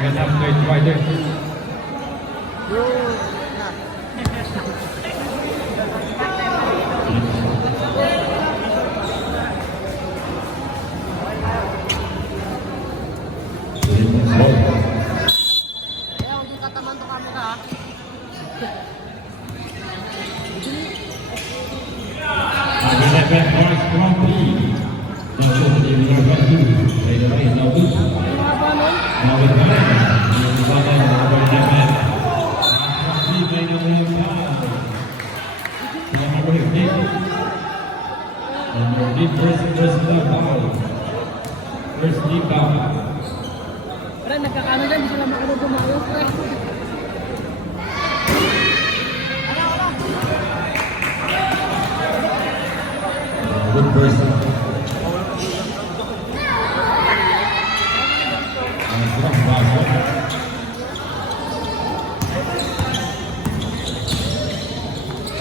Upgrade rider. First deep down. Pre, nagkakano dyan, hindi sila makapag-umayos, pre. Good person.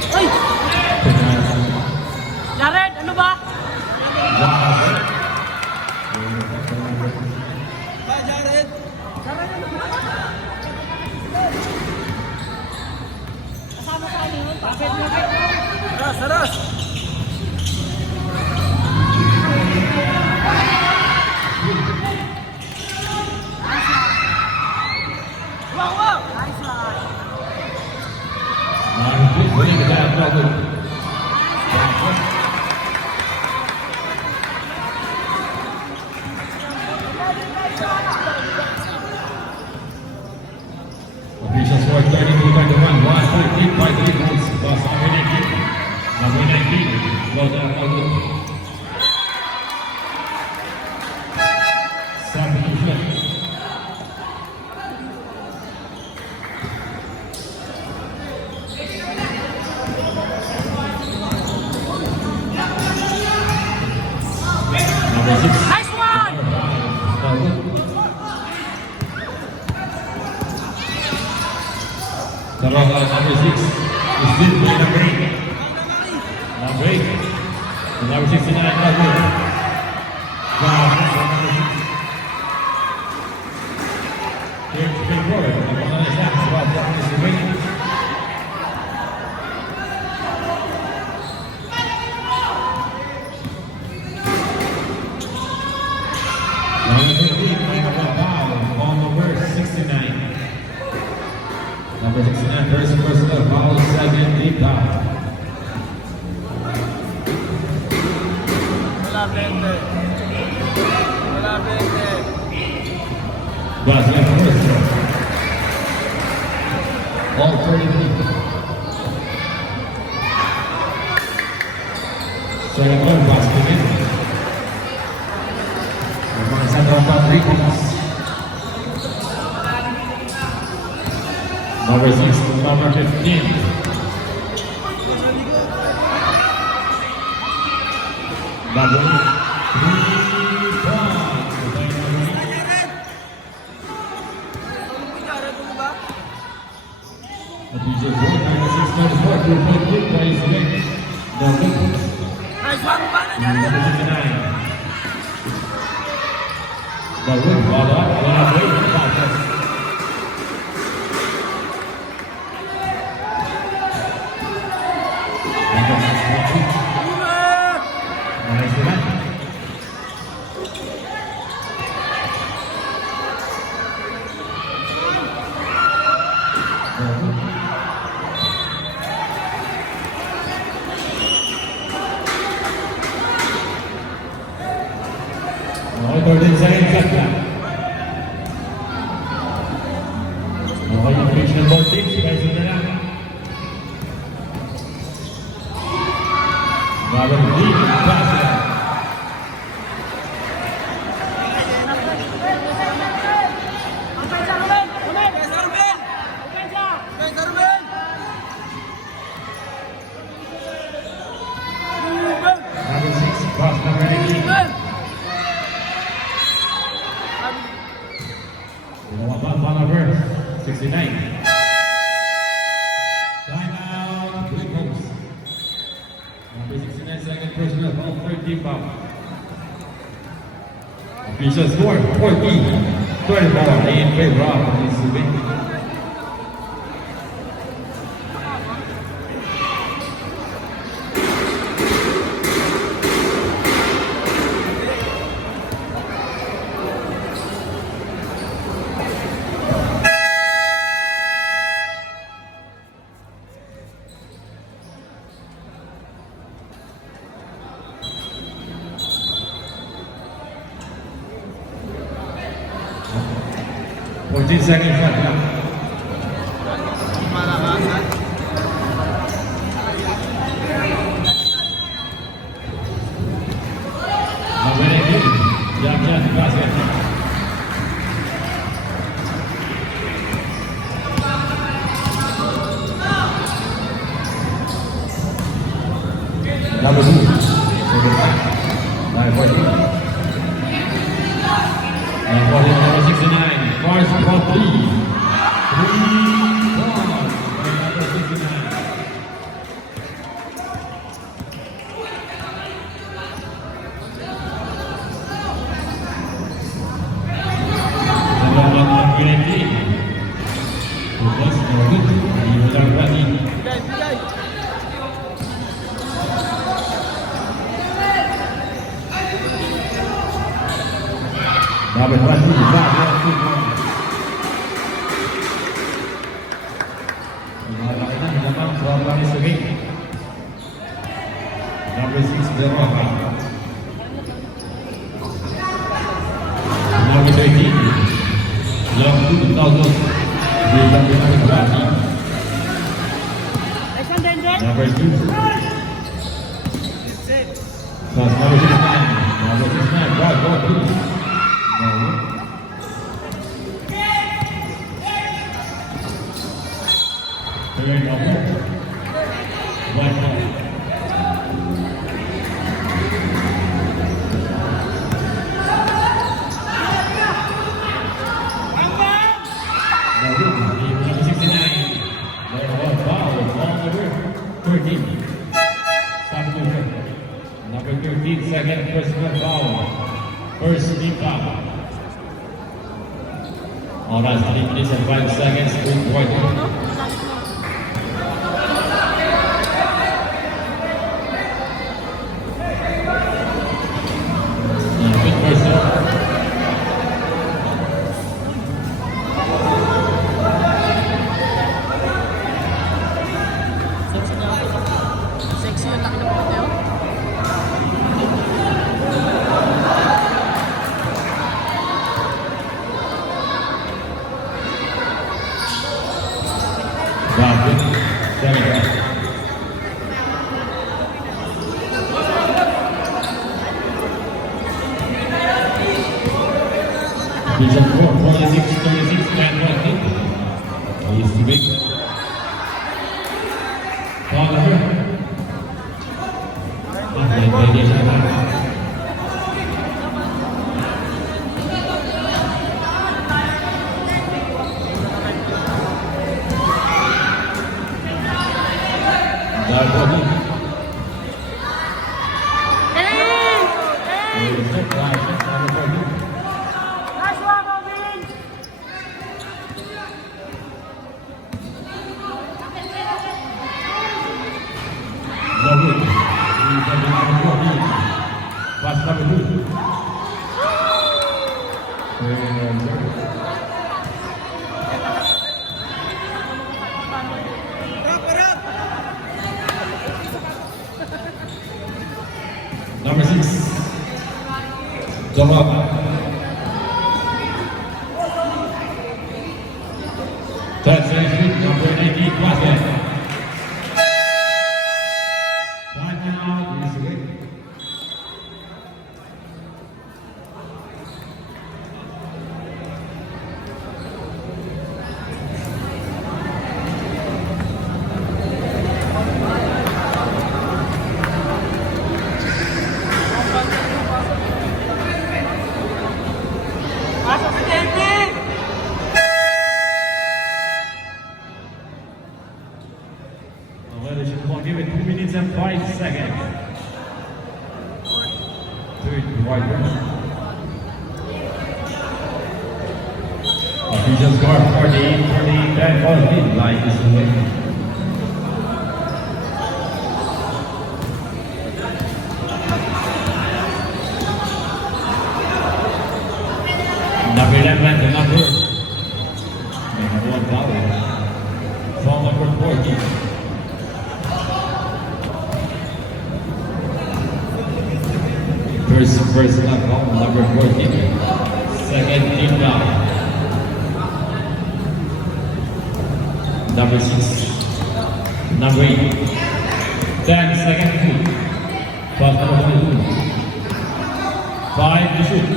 Ay! Jared, ano ba? Kasama sa ano yun? Bakit na kayo? Saras! Wow! Nice one! Official score 32-21. Last 13 by 3 points. Lost number 19. Well done, Paulo. Substitution. Number 6. Nice one! Paulo. The wrong number 6 is this by number 8. Number 8. The number 69, number 8. Here's the big word. The one is that. It's about what is remaining. Number 15, Michael Powell. Ball number 69. Number 69, personal foul, second deep foul. Wala 20. That's left first. All 33. Second one, basket in. Mga center back, 3 points. Number 6 to number 15. Number 3 points. Official score 96-34. 2-point lead by Select. Number 69. Number 1, ball up, last 8, foul. Gordon Zayn Kata. Okay, yung pitch ng ball tips, guys, na lang. Robert Lee, Kata. Number 6, cross number 18. Number 69. Timeout, Blue Coast. Number 69, second personal foul, 13 foul. Official score, 14. 12 ball in favor of Mitsubishi. Fourteen seconds left now. Mabenegi, jam-jam basket. Number 2, by 14. And 14, number 69. First for 3. 3 points by number 69. Number 19. Tugas Norwood di Ulang Bani. Number 20. Number 6, Deroha. Number 13, yang 2000, Number 2, plus number 69, ball 2. Third number, 1 point. Number 69, foul on number 13. Substitution. Number 13, second personal foul. First team foul. Oras 3 minutes and 5 seconds. 2 point. Division 4, 46, and 1 Used to be. Father. Pass number 2. Number 6. Jamal. 10 seconds, number 19, basket. Timeout is ready. Give it 2 minutes and 5 seconds. Third white. for the 10 ball lead line is away. Number 11 to number. May have one foul. Foul number 14. First foul number 14. Second team down. Number 6. Number 8. 10 second shoot. Pass number 22. 5 to shoot.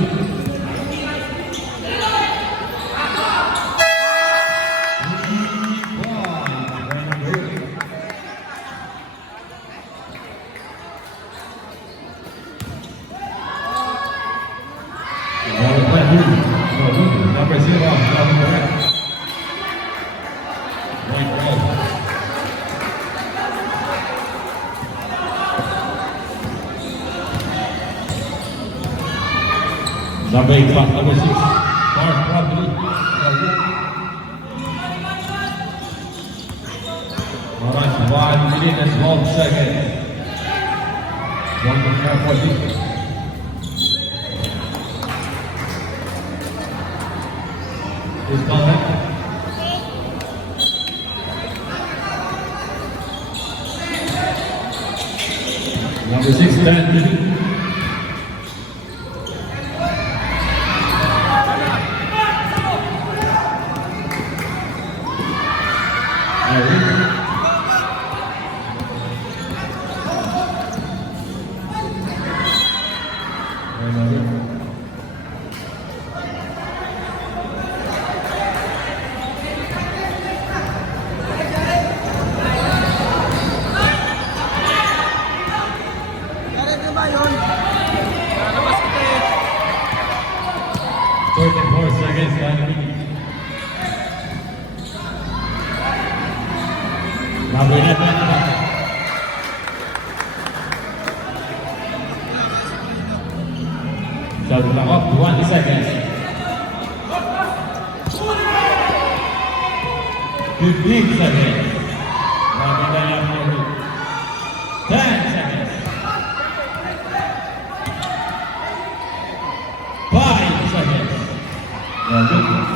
Number 0, correct. Point ball. Number 8, number 6. Far probably. Alright, 1 minute and 12 seconds. 1 minute and 14. Is coming. Number 6, 10. Third and 4 seconds, dynamic. Number 11. Shot clock up, 20 seconds. 15 seconds. Number 11. 10 seconds. 5 seconds. Well, good.